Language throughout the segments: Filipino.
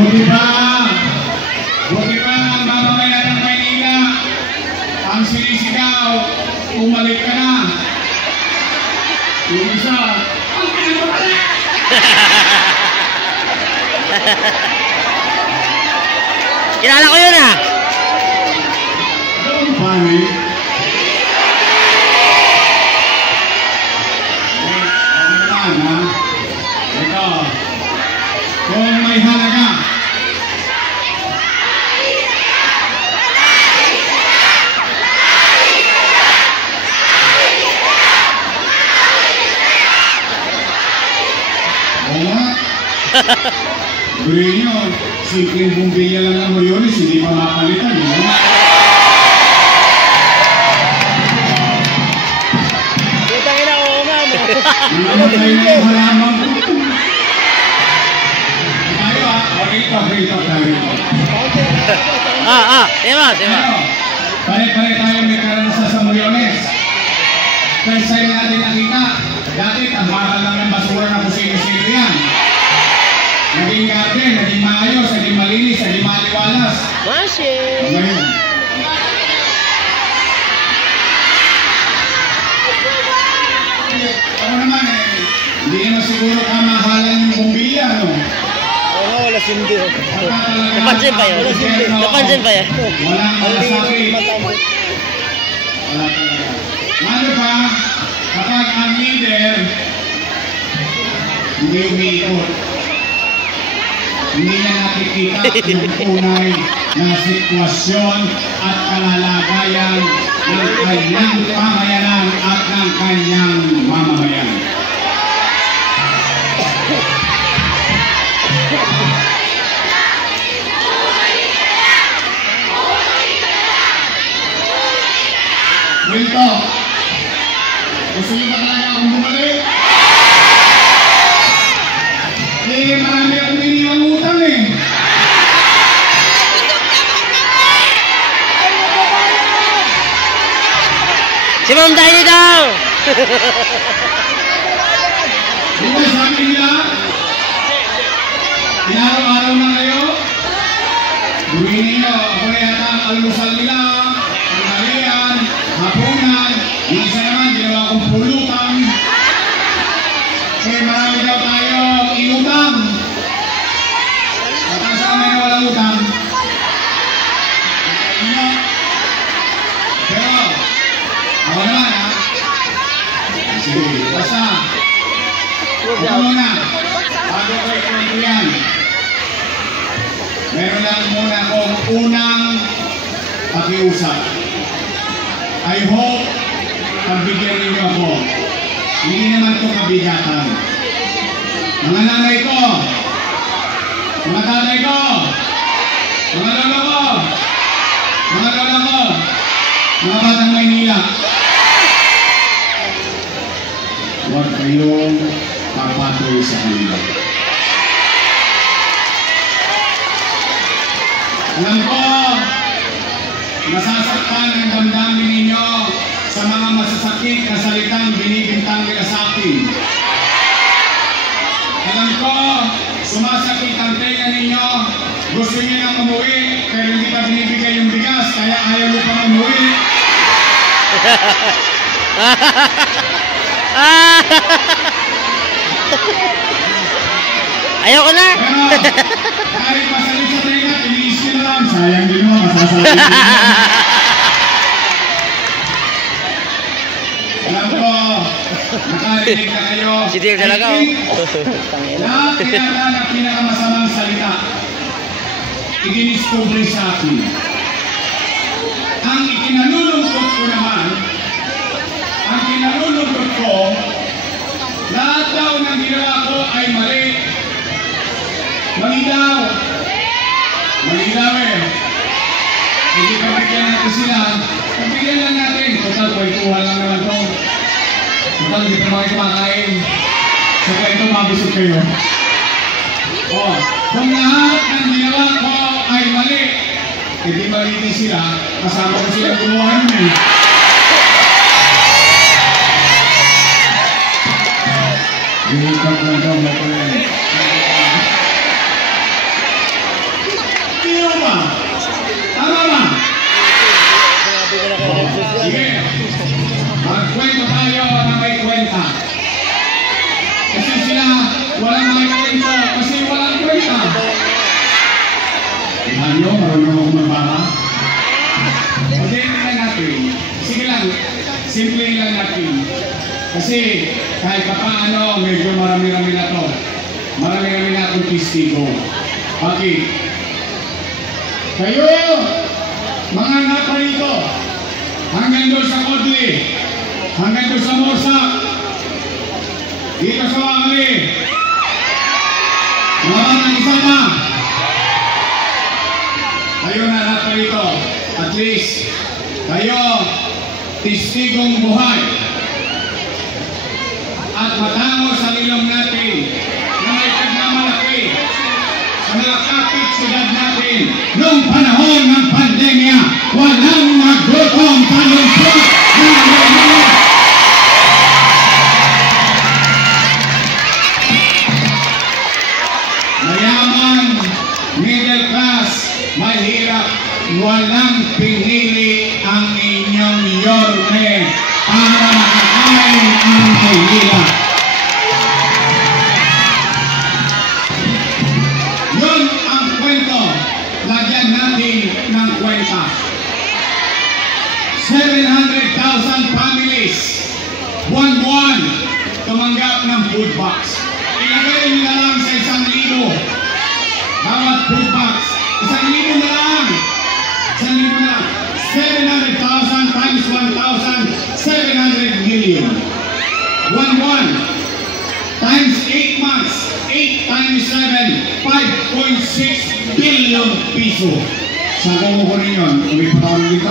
Buti pa ang mamamayan ng Maynila ang sinisigaw, umalik ka na. Yung isa, ang pinapala! Kilala ko yun ah! Don't panic. Ito, kung may halaga, beri nyo, simpleng bumbilya lang ng Moriones, hindi pa mapalitan, no? Putangin na ako, ma'am. Namatay na yung halaman ko. Tayo rito tayo. Tema. Pare-pare tayo may karanasa sa Moriones. First time natin nakita, dati mahal lang ng basura na kung sino-sino yan. Naging garden, naging maayos, naging malinis, naging maliwalas. Masih. Ngayon. Ako naman hindi naman siguro kamahalan yung bumbilya, no? Oo, wala sindi. Napansin pa yun? Napansin pa yun? Walang malasakit. Wala talaga. Ano pa, kapag ang leader hindi umiikot, hindi na nakikita yung tunay na sitwasyon at kalalagayan ng kanyang pamayanan at ng kanyang mamamayan. Wilto, gusto niyo ba talaga akong bumalik? Marami akong iniwang utang eh. Si Ma'am Daily daw! Dito sabi nila, inaraw-araw na kayo, gawin ninyo, ako na yata ang almusal nila, tanghalian, hapunan, yung isa naman, ginawa kong pulutan. Kaya marami daw tayo inutang. At ang sama na walang utang. Pero, ako naman ha. Sige, basta. Ito muna. Bago ko ito yan. Meron lang muna akong unang pakiusap. I hope pagbigyan ninyo ako. Hindi naman ito kabigatan. Mga nanay ko, mga tatay ko, mga lolo ko, mga lola ko, mga batang Maynila. Huwag kayong papatoy sa kanila. Alam ko, nasasaktan ang damdamin ninyo sa mga masasakit na salitang binibintang nila sa akin. Alam ko, sumasakit ang tenga ninyo, gusto niyo nang umuwi, pero hindi pa binibigay yung bigas, kaya ayaw niyo pa umuwi. Ayoko na! Pero, kahit masakit sa tenga, iniis nyo na lang, sayang din mo, masasakit nyo. Alam ko, nakarinig na kayo. Si Dear talaga oh. Lahat kaya na pinakamasamang salita, idiniscover sa akin. Ang ikinalulungkot ko naman, lahat daw ng ginawa ko ay mali. Mali daw. Mali daw eh. Hindi pa bigyan natin sila. Pabigyan lang natin. Total, kwentuhan lang naman to. Total, hindi pa mga kumakain. Sa kwento, mabusog kayo. Oh, kung lahat ng ginawa ko ay mali, hindi mali din sila. Kasama ko silang gumawa nun eh. Hindi ka lang daw na pala. lang natin. Kasi kahit pa paano, medyo marami-rami na to. Marami-rami na itong testigo. Bakit? Kayo, mga napa rito, hanggang doon sa Kodli, hanggang doon sa Morsak, dito sa Wangli, mga nang isa na, kayo na napa rito, at least, kayo, testigong buhay, at matango sa ilong natin, na may pagmamalaki, sa mga kapit-siyudad natin, noong panahon ng pandemya, walang nagutom sa lungsod ng Maynila. Mayaman, middle class, mahirap, walang pinili ang inyong yorme para makakain ang Maynila. Yun ang kwento. Lagyan natin ng kwenta. 700,000 families buwan-buwan tumanggap ng food box. Ilagay nila lang sa 1,000 bawat food box. 1,000 na lang. 1,000 na lang. 700,000 times 1,000, 700 million. Buwan-buwan times 8 months. 8 times 7, 5.6 billion piso. Saan ko kukunin yun? May patawag dito?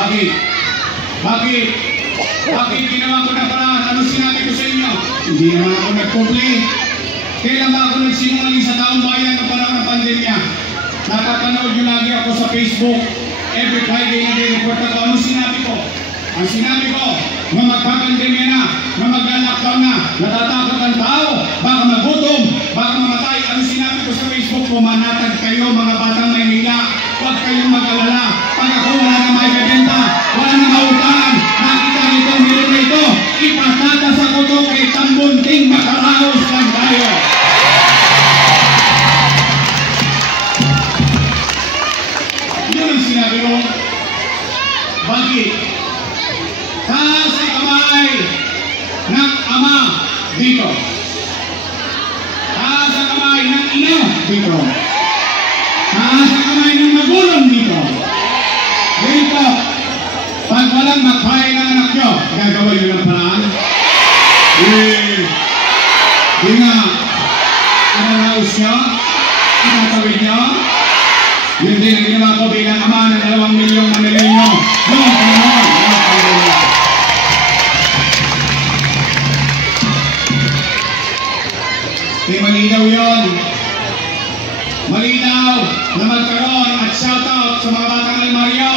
Bakit? Bakit? Bakit ginawa ko na paraan? Ano sinabi ko sa inyo? Hindi naman ako nagpupli. Kailan ba ako nagsinungaling sa taong bayan ng panahon ng pandemya? Nakapanood nyo lagi ako sa Facebook. Every Friday na report ako. Ano sinabi ko? Ang sinabi ko, na magpapandemya na mag-lockdown na, natatakot ang tao, baka magutom, baka mamatay. Ano sinabi ko sa Facebook? Pumanatag kayo mga batang Maynila, huwag kayong mag-alala. Pag ako wala na may bebenta, wala na mautangan, nakita nito, meron na ito, ipatatas ako to kay Tambunting, makaraos lang tayo. Yun ang sinabi ko. Bakit? Taas ang kamay ng ama dito. Taas ang kamay ng ina dito. Taas ang kamay ng magulang dito. Dito, pag walang magpahay ng anak nyo, gagawin nyo ng paraan. Di nga, ananaos nyo, itatawid nyo. Yun din ang ginawa ko bilang ama ng 2 milyong Manileño. Noong panahon. Malinaw yun. Malinaw na magkaroon at shoutout sa mga batang Almario.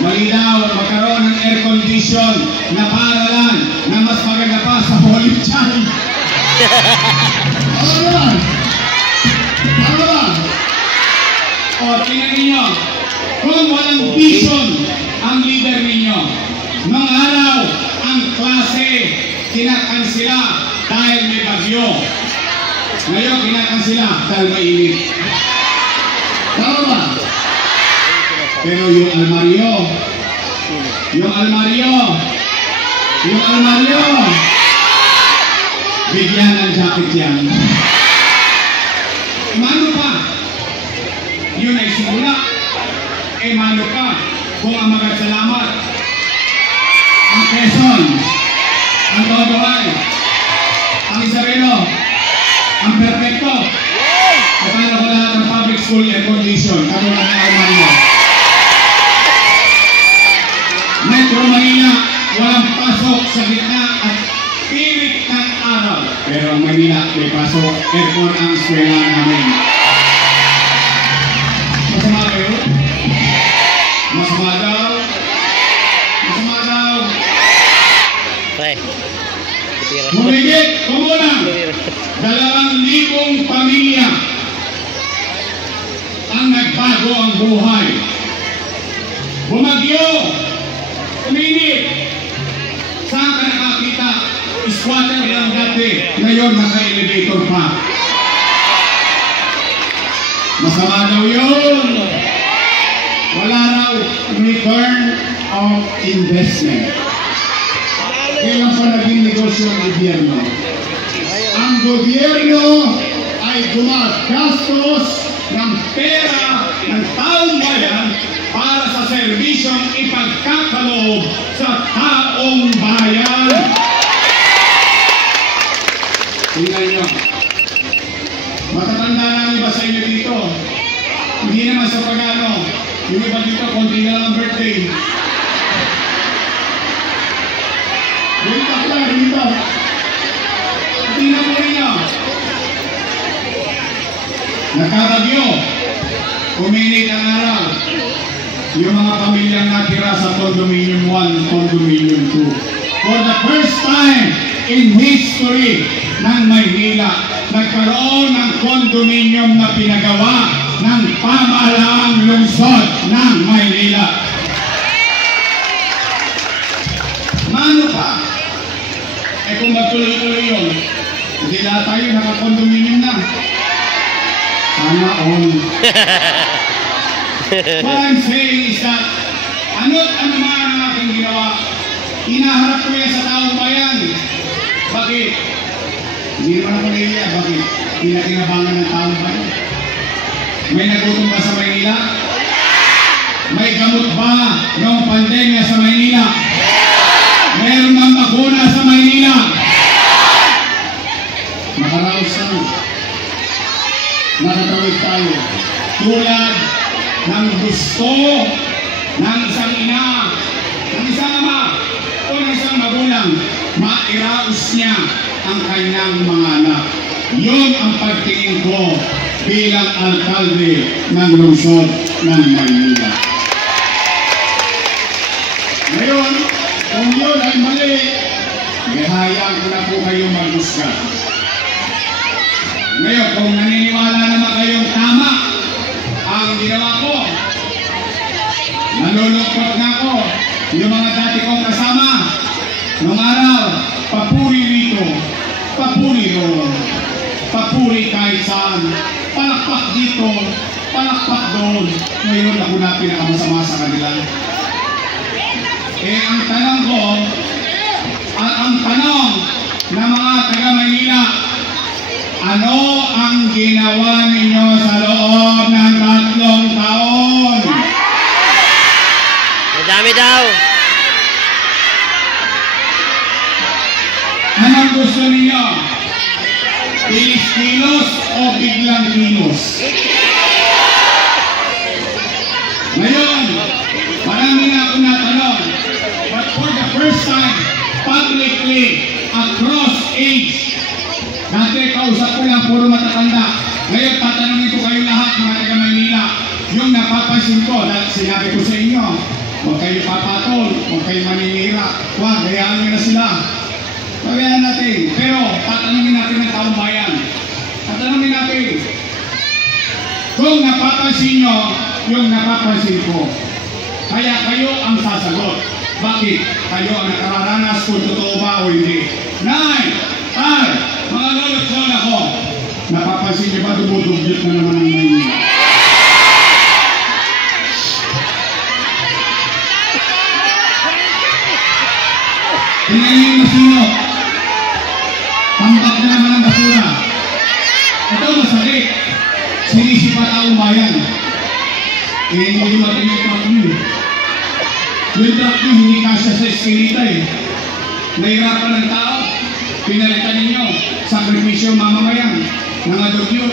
Malinaw magkaroon ng air condition na paralan na mas maganda pa sa Holy Child. Ano ba? Ano ba? O, tingnan ninyo. Kung walang vision ang leader ninyo, nung araw ang klase kinakansila dahil may bagyo. Ngayon, kinakansila dahil mainit. Tama ba? Pero yung Almario, bigyan ng jacket yan. Mano pa? Yun ay simula. Mano pa? Kung ang magasalamat. Ang Quezon, ang Todoay, ang Isabelo, ang Perfecto. Kapala ko lahat ng public school air condition. Ano na ang Almario? Metro Manila, walang pasok sa gitna at pilit ng araw. Pero ang Manila, may pasok. Aircon ang eskwela namin. Masama kayo? Masama daw? Masama daw? Pre. Humigit, kumulang 2,000 pamilya ang nagbago ang buhay. Bumagyo, uminit. Saan ka nakakita? Squatter lang dati, ngayon naka-elevator pa. Masama daw yun. Wala raw return of investment. Kailan pa naging negosyo ng gobyerno? Ang gobyerno ay gumagastos ng pera ng taong bayan para sa serbisyong ipagkakaloob sa taong bayan. Tingnan nyo. Matatanda lang iba sa inyo dito. Hindi naman sa pagano. Yung iba dito, konti na lang ang birthday. Dito ka, dito. Tingnan mo rin nyo. Nagkabagyo. Uminit ang araw. Yung mga pamilyang natira sa Condominium 1, Condominium 2. For the first time in history ng Maynila, nagkaroon ng condominium na pinagawa ng pamahalaang lungsod ng Maynila. Mano pa? Eh kung magtuloy-tuloy yun, hindi lahat tayo naka-condominium na. Sana all. What I'm saying is that ano't ano man ang aking ginawa, inaharap ko yan sa taong bayan. Bakit? Hindi naman ako naiya. Bakit? Pinakinabangan ng taong bayan. May nagutom ba sa Maynila? May gamot ba noong pandemya sa Maynila? Meron bang bakuna sa Maynila? Nakaraos tayo. Nakatawid tayo. Tulad ng gusto ng isang ina, ng isang ama, o ng isang magulang, mairaos niya ang kanyang mga anak. Yun ang pagtingin ko bilang alkalde ng lungsod ng Maynila. Ngayon, kung yun ay mali, ihayaan ko na po kayong mag-usga. Ngayon, kung naniniwala naman kayong tama ang ginawa ko, nalulungkot na ako, yung mga dati kong kasama, nung araw, papuri rito, papuri roon, papuri kahit saan, palakpak dito, palakpak doon. Ngayon ako na pinakamasama sa kanila. Eh, ang tanong ko, at ang tanong ng mga taga-Maynila, ano ang ginawa ninyo sa loob ng 3 taon? Madami daw. Anong gusto ninyo? Kilos o biglang kilos? Ngayon, marami na ako natanong, but for the first time, publicly, across age, dati kausap ko lang puro matatanda. Ngayon, tatanungin ko kayo lahat, mga taga-Maynila, yung napapansin ko, dahil sinabi ko sa inyo, huwag kayo papatol, huwag kayo maninira, huwag, hayaan nyo na sila. Pagayaan natin, pero tatanungin natin ng taong bayan. Tatanungin natin, kung napapansin nyo, yung napapansin ko, kaya kayo ang sasagot. Bakit? Kayo ang nakararanas kung totoo ba o hindi. 9, 5, mga lulot-lola ko, napapansin nyo ba dumudugyot na naman ang Maynila? Tingnan nyo yung masino. Tambak na naman ang basura. Ito masakit. Sinisipa taong bayan. Eh, hindi matin yung truck nyo. Yung truck nyo, hindi kasya sa eskinita eh. Nahirapan ng tao. Pinalitan ninyo. Sakripisyo mamamayan. Mga dugyot.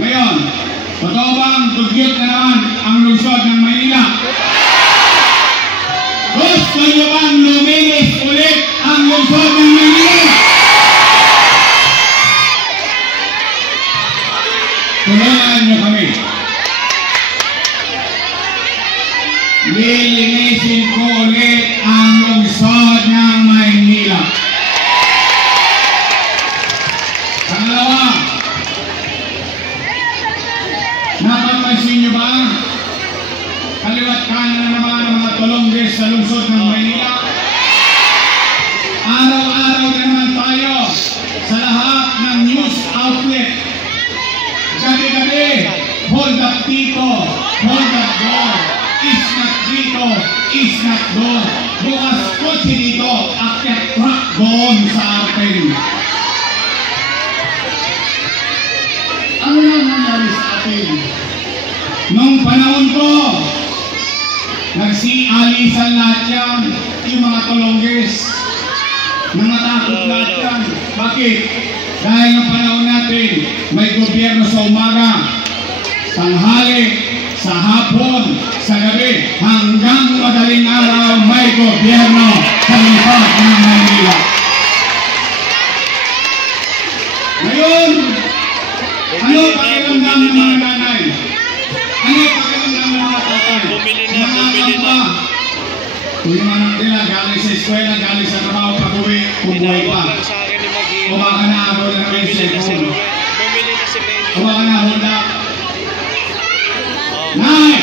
Ngayon, totoo bang dugyot na naman ang lungsod ng Maynila? Gusto nyo bang luminis ulit ang lungsod ng Maynila? Tulungan nyo kami. Lilinisin ko ulit ang lungsod ng Maynila. Pangalawa, napapansin nyo ba? Kaliwat kanan na naman ang mga tulongges sa lungsod ng Maynila. Araw-araw na naman tayo sa lahat ng news outlet. Gabi-gabi, hold up dito, hold up doon, isnak dito, isnak doon, bukas kotse dito, akyat truck doon sa atin. Ano lang nangyari sa atin? Nung panahon ko, nagsialisan lahat yan, yung mga tulongges, nangatakot lahat yan. Bakit? Dahil ng panahon natin, may gobyerno sa umaga, tanghali, sa hapon, sa gabi, hanggang madaling araw, may gobyerno sa lupag ng Manila. Ngayon, ano pakiramdam ng mga nanay? Ano pakiramdam ng mga tatay? Bumili na. Kung yung anak nila galing sa eskwela, galing sa trabaho, pag-uwi, kumuhay pa. Kuha ka na ako ng may cellphone. Kuha ka na, hold up. Nay!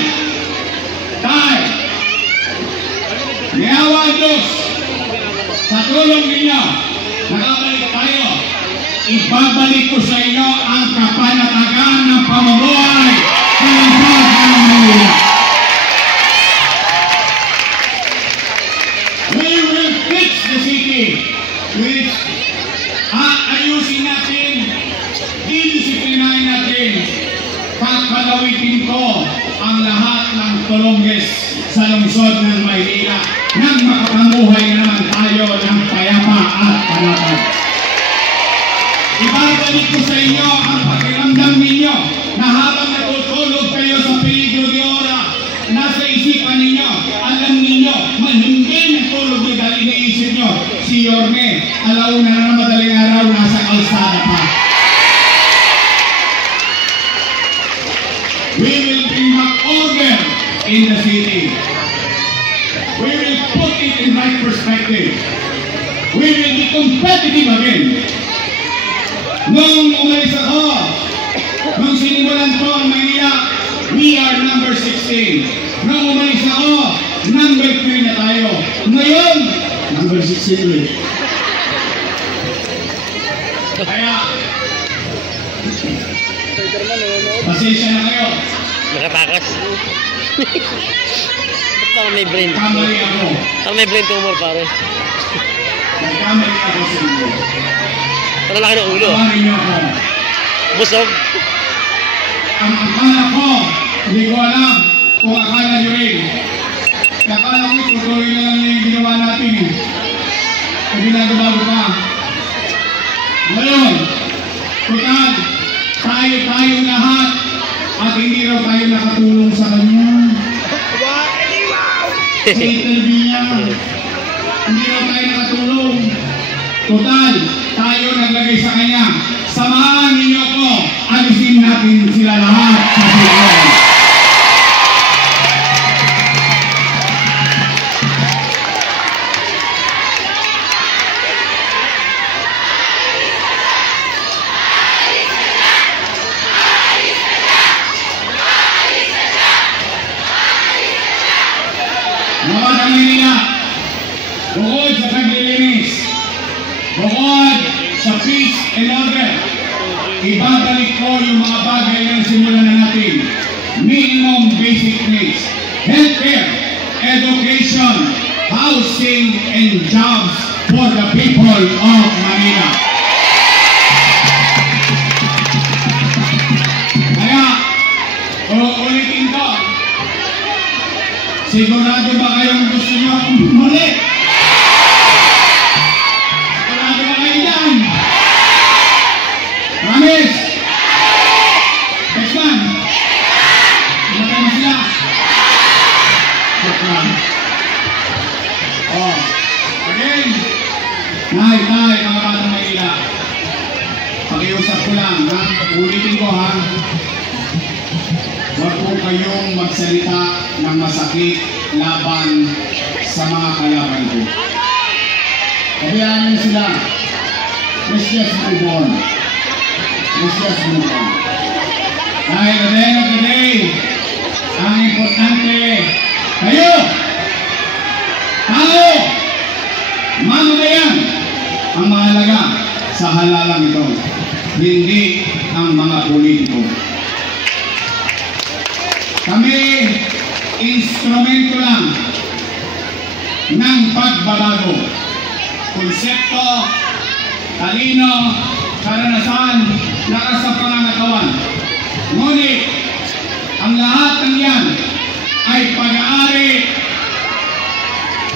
Tay! Niyawa Diyos, sa tulong ninyo, nakabalik tayo. Ibabalik ko sa inyo ang kapanatagan ng pamumuhay sa lungsod ng Manila. We will fix the city, which ayusin natin, didisiplinahin natin, kakalawitin ko ang lahat ng tulongges sa lungsod ng Maynila nang makapamuhay naman tayo ng payapa at panatag. Ibabalik ko sa inyo ang pakiramdam ninyo na habang natutulog kayo sa peligro de ora, nasa isipan ninyo, alam ninyo, hindi natulog nyo dahil iniisip nyo, si Yorme, alauna na madaling araw, nasa kalsada pa. We will bring back order in the city. We will put it in right perspective. We will be competitive again. Nung umalis ako, nung sinimulan ko ang Maynila, we are number 16. Nung umalis ako, number 3 na tayo. Ngayon, number 16 ulit. Kaya, pasensya na kayo. Nakatakas. Ba't ako may brain? Nagkamali ako. Ako may brain tumor, pare. Nagkamali ako sa inyo. Ano laki ng ulo? Pamarin niyo ako. Busog. Ang akala ko, hindi ko alam kung akala nyo rin. Akala ko, tutuloy na lang yung ginawa natin eh. Ang ginagawa ko pa. Ngayon, total, tayo lahat at hindi raw tayo nakatulong sa kanya. Sa interview niya, hindi raw tayo nakatulong. Total, tayo naglagay sa kanya. Samahan ninyo ko, alisin natin sila lahat sa silong. Mga Manila, bukod sa paglilinis, bukod sa peace and order, ibabalik ko yung mga bagay na simulan na natin. Minimum basic needs, healthcare, education, housing, and jobs for the people of Manila. Kaya, uulitin ko, sigurado ba kayong gusto nyo akong bumalik? Sigurado ba kayo dyan? Promise? Next one? Matay mo sila? Next one. Oh. Again. Nay, mga batang Maynila. Pakiusap ko lang, ha? Ulitin ko, ha? Huwag po kayong magsalita ng masakit laban sa mga kalaban ko. Kabayaan nyo sila. Let's just move on. Let's just move on. Dahil at the end of the day, ang importante, kayo, tao, mamamayan, ang mahalaga sa halalang ito, hindi ang mga politiko. Kami, instrumento lang ng pagbabago. Konsepto, talino, karanasan, lakas sa pangangatawan. Ngunit, ang lahat ng yan ay pag-aari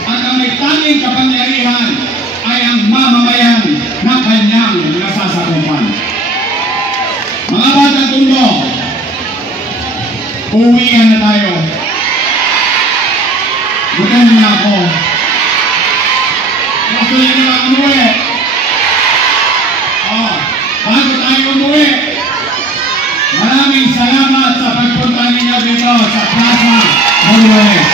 at ang may tanging kapangyarihan ay ang mamamayan na kanyang nasasakupan. Mga batang tundo, uwihan na tayo. Bukan na ako. Gusto niyo na umuwi. Bago tayo umuwi, maraming salamat sa pagpunta ninyo dito sa Plaza Morales.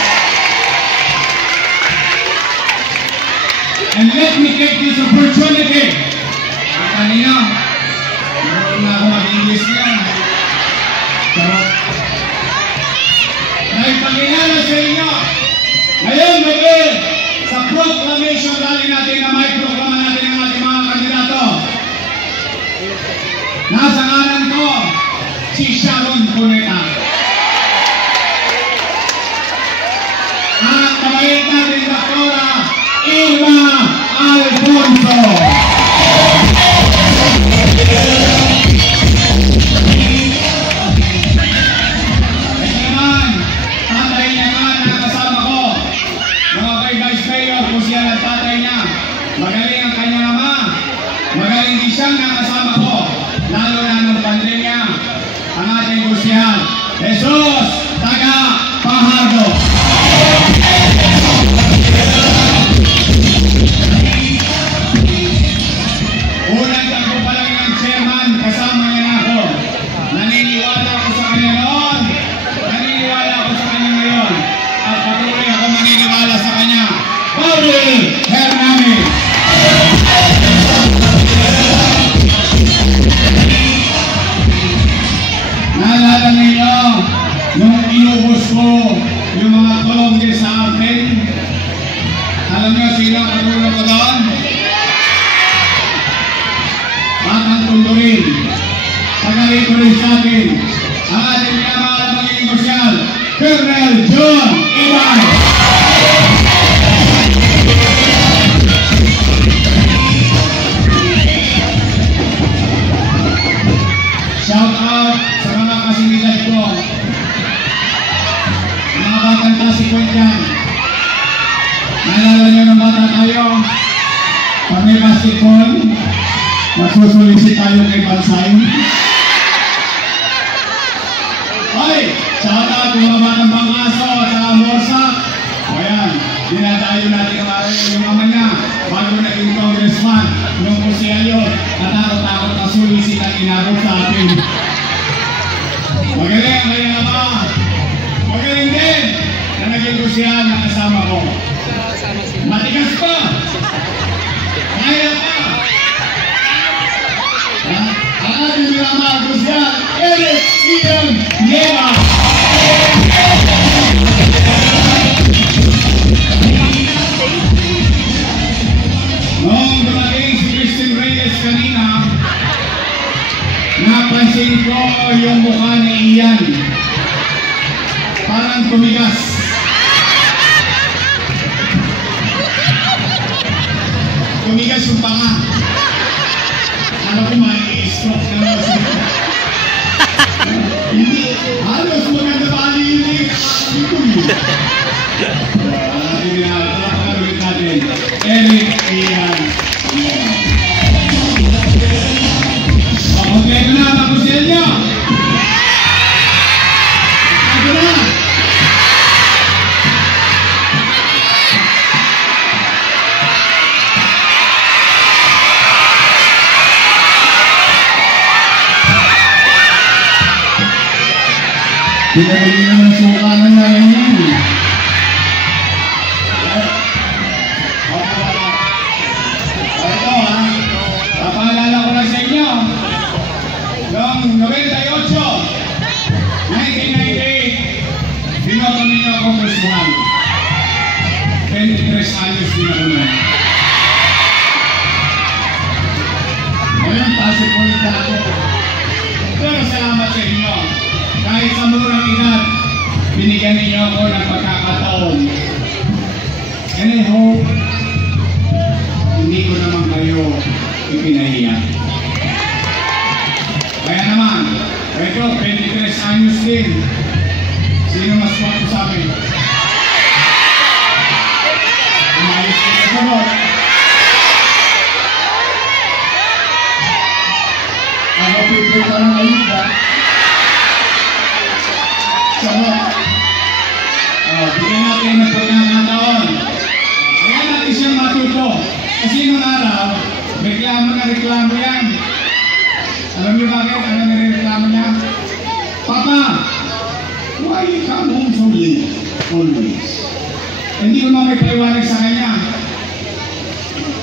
And let me take this opportunity. Kita niyo, meron na ako mag-English yan. Dahil pagkilala sa inyo, ngayon gabi, sa proclamation rally natin na may programa natin ng ating mga kandidato. Nasa kanan ko, si Sharon Cuneta. At kabayan natin, Dr. Irma Alfonso. Magaling ang kanyang ama, magaling din siyang nakasama ko, lalo na ng pandemya, ang ating kusihal, Jesus Taga Pahardo. Unang tago pa lang ng chairman, kasama niya na ako. Naniniwala ako sa kanya noon, naniniwala ako sa kanya ngayon, at patuloy ako maniniwala sa kanya. Paul Hernandez. Naalala ninyo, nung inubos ko yung mga tulong din sa akin, alam nyo sino ang katulong ko doon? Batang Tondo rin. Tagalito rin sa akin, ang ating minamahal magiging sosyal, Colonel John Ibay. Shout out sa mga kasinilad ko, mga batang tasikot yan. Naalala nyo ng bata tayo, pag may basketball, magsusulisit tayo kay Bansay. Hoy, shout out yung mga batang Bangaso sa Morsa. O yan, dinadayo natin yung mama niya bago naging congressman nung kusya yun. Natakot-takot na sulisit ang inarot sa atin. Magaling ang kanyang ama. Magaling din na naging kusya na kasama ko. Matigas pa. Kaya pa. Ang ating minamahal kusya, Eric Ian Nieva. Noong dumating si Christine Reyes kanina, napansin ko yung mukha ni Ian. Parang tumigas. Tumigas yung panga. Ano ko mai-stroke na mo. Hindi. Halos maganda bali yun eh. Nakakagawin natin. Eric Ian. Kompleto na, tapos yan niya. Kompleto na. Pinagaling naman suka na ngayon yan. Papaalala ko lang sa inyo, noong 98, 1998, binoto ninyo akong Congressman. 23 anyos din ako na. Ngayon, pasipol na ako. Pero salamat sa inyo. Kahit sa murang edad, ako ng pagkakataon. And I hope hindi ko naman kayo ipinahiya. Kaya naman, ito, 23 anyos din. Sino mas guwapo sa amin? Umayos ko na sabot. Ako pipi ka ng ayuda. Sabot. Bigyan natin ng pagkakataon. Kaya natin siyang matuto. Kasi nung araw, reklamo na reklamo yan. Alam niyo bakit? Ano nireklamo niya? Papa, why you come home so late? Always. Hindi ko naman may paliwanag sa kanya.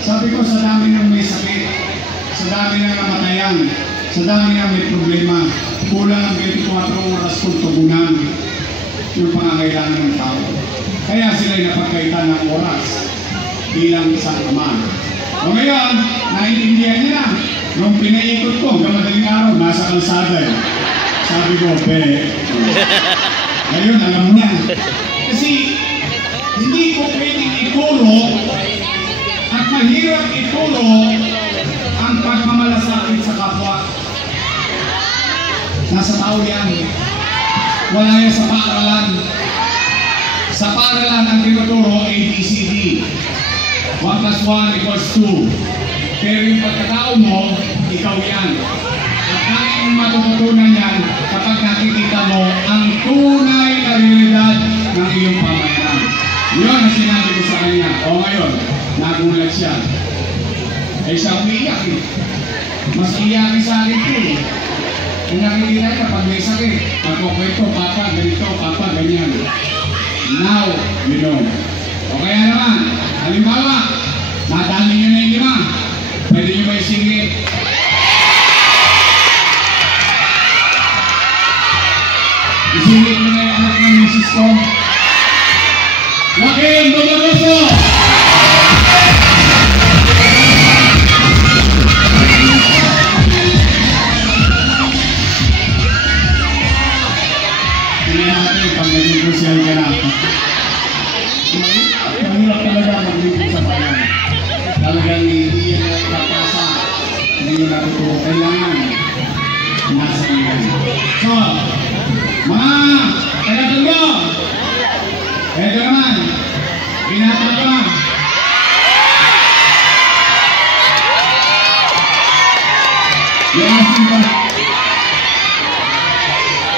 Sabi ko, sa dami ng may sakit, sa dami ng namatayan, sa dami ng may problema, kulang ang 24 oras kung tugunan yung pangangailangan ng tao. Kaya sila'y napagkaitan ng oras bilang isang ama. O ngayon, naiintindihan niya na. Nung pinaikot ko, madaling araw, nasa kalsada eh. Sabi ko, ngayon, alam mo na. Kasi, hindi ko pwedeng ituro at mahirap ituro ang pagmamalasakit sa kapwa. Nasa tao yan. Wala yan sa paaralan. Sa paaralan ang tinuturo, ABCD. 1 plus 1 equals 2. Pero yung pagkatao mo, ikaw yan. At tanging matututunan yan kapag nakikita mo ang tunay na realidad ng iyong pamayanan. Yun ang sinabi ko sa kanya. O ngayon, nagulat siya. Eh siya umiiyak eh. Mas iyakin sa akin ko eh. Kung nakikita niya pag may sakit, magkukwento, papa, ganito, papa, ganyan. Now, you know. O kaya naman, halimbawa, nadami niyo na yung 5. Pwede niyo ba isingit? Isingit niyo na yung anak ng misis ko. Joaquin Domagoso! Tingnan natin pag naging social ka na. Mahirap talaga mag-ibig sa bayan. Talagang hindi yan kapasa, hindi nyo natutuwa. Kailangan nasa iyo. So, mga taga-tulo, eto naman, binata pa. Yasin pa.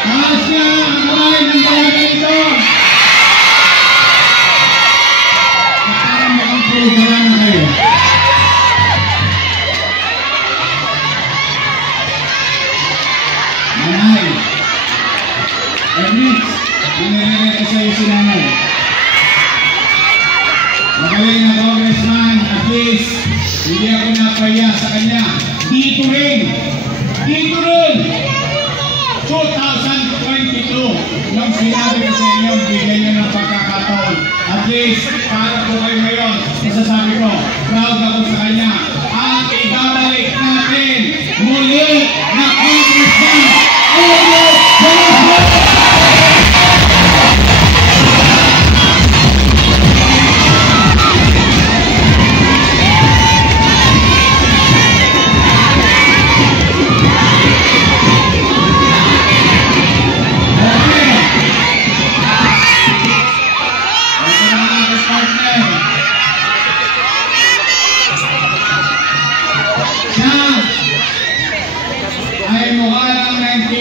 Taas niya ang kamay ng talaga ito. Parang mukhang pulgara na kayo. Nanay, Ernest, nire-rete sa'yo si nanay. Magaling na congressman, at least, hindi ako napaya sa kanya. Dito rin! 2022, nung sinabi ko sa inyo, bigyan nyo ng pagkakataon. At least, para po kayo ngayon, isasabi ko, proud ako sa kanya. At ibabalik natin muli na congressman. Ay mukha lang 19.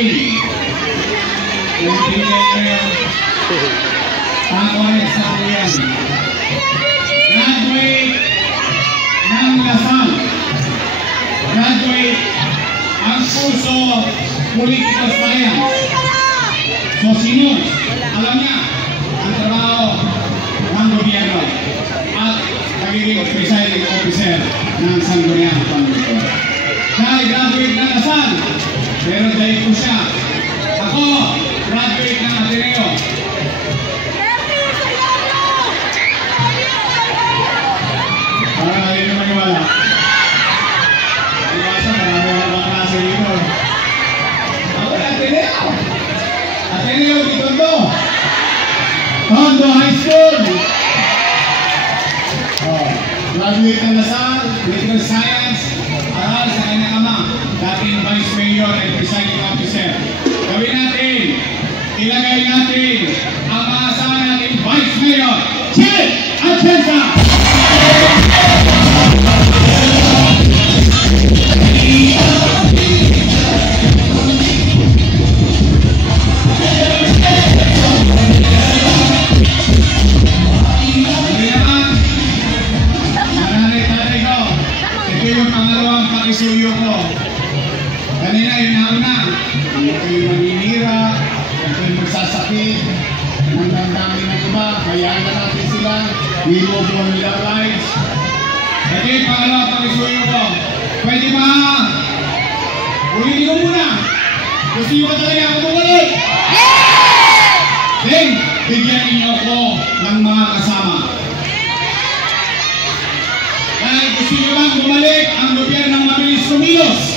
Takoy sa kuyan. Graduate ng Lasal. Graduate ang kurso Political Science. So sino? Alam niya ang trabaho ng gobyerno at nagiging presiding officer ng Sangguniang Panginoon. Siya ay graduate ng Lasal, pero dahil ko siya. Ako, graduate ng Ateneo. Parang hindi naman maniwala. Iwasa, marami ako mga klase dito. Ako, Ateneo. Ateneo, Bitondo. Tondo High School. Oh, graduate ng Lasal, Political Science, aral sa kanyang ama, dating Vice Mayor and Presiding Officer. Gawin natin, ilagay natin ang maasahan natin Vice Mayor, Chief Atienza! Pakisuyo ko. Kanina yung nauna, hindi kayo maninira, hindi kayo magsasakit, ang dami ng iba, hayaan na natin sila, remove on their lives. Ito yung pangalawa pakisuyo ko. Pwede ba? Ulitin ko muna. Gusto nyo ba talaga ako bumalik? Then, bigyan ninyo ko ng mga kasama. Dahil gusto nyo bang bumalik ang gobyernong mabilis kumilos?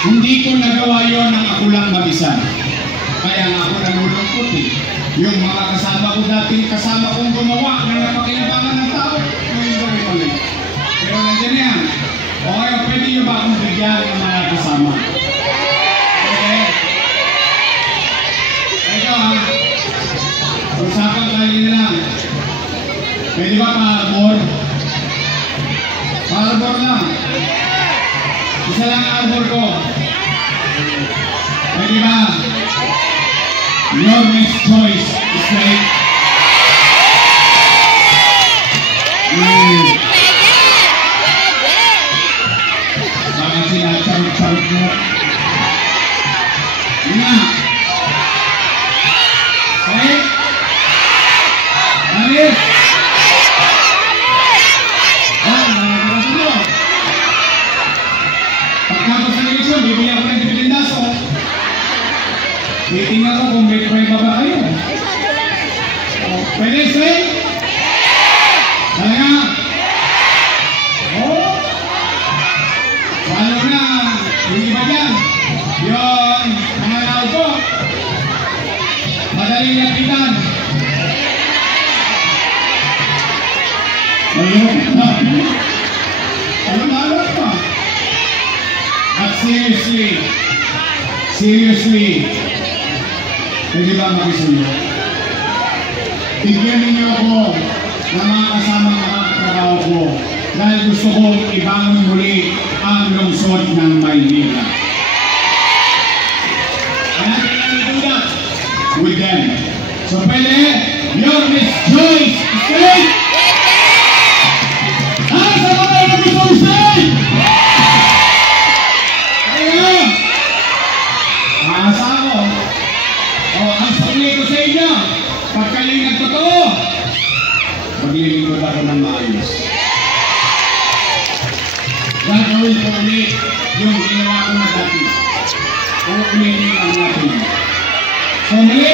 Hindi ko nagawa yon ng ako lang mag-isa. Kaya nga ako nalulungkot eh. Yung mga kasama ko dating kasama kong gumawa na napakinabangan ng tao, ngayon ko rin ulit. Pero nandiyan yan. O ngayon, pwede nyo ba akong bigyan ng mga kasama? Okay. Ito ha. Usapan tayo na lang. Pwede ba pa-arbor? Arbor lang. Isa lang ang arbor ko. Pwede ba? Your next choice is right. Bakit sila charot-charot mo? Nga. Okay? Alis! Pagkatapos ng eleksyon, bibigyan ako ng dividendaso. Titingnan ko kung may pwede ba kayo. Pwede, straight? Talaga? Oo. Paano na, yung iba dyan, yung mga naupo, madaling lapitan. Ayun, alam pa. At seriously, pwede ba makisuyo? Bigyan ninyo ako ng mga kasama mga katrabaho ko dahil gusto kong ibangon muli ang lungsod ng Maynila. And I can do that with them. So pwede, your next choice is straight! Ah, sa mga na gusto straight! Maasa ko. Ang sabi ko sa inyo, pag kayo'y nagtotoo, maglilingkod ako ng maayos. Gagawin ko ulit yung ginawa ko na dati. Uulitin ang natin. So muli,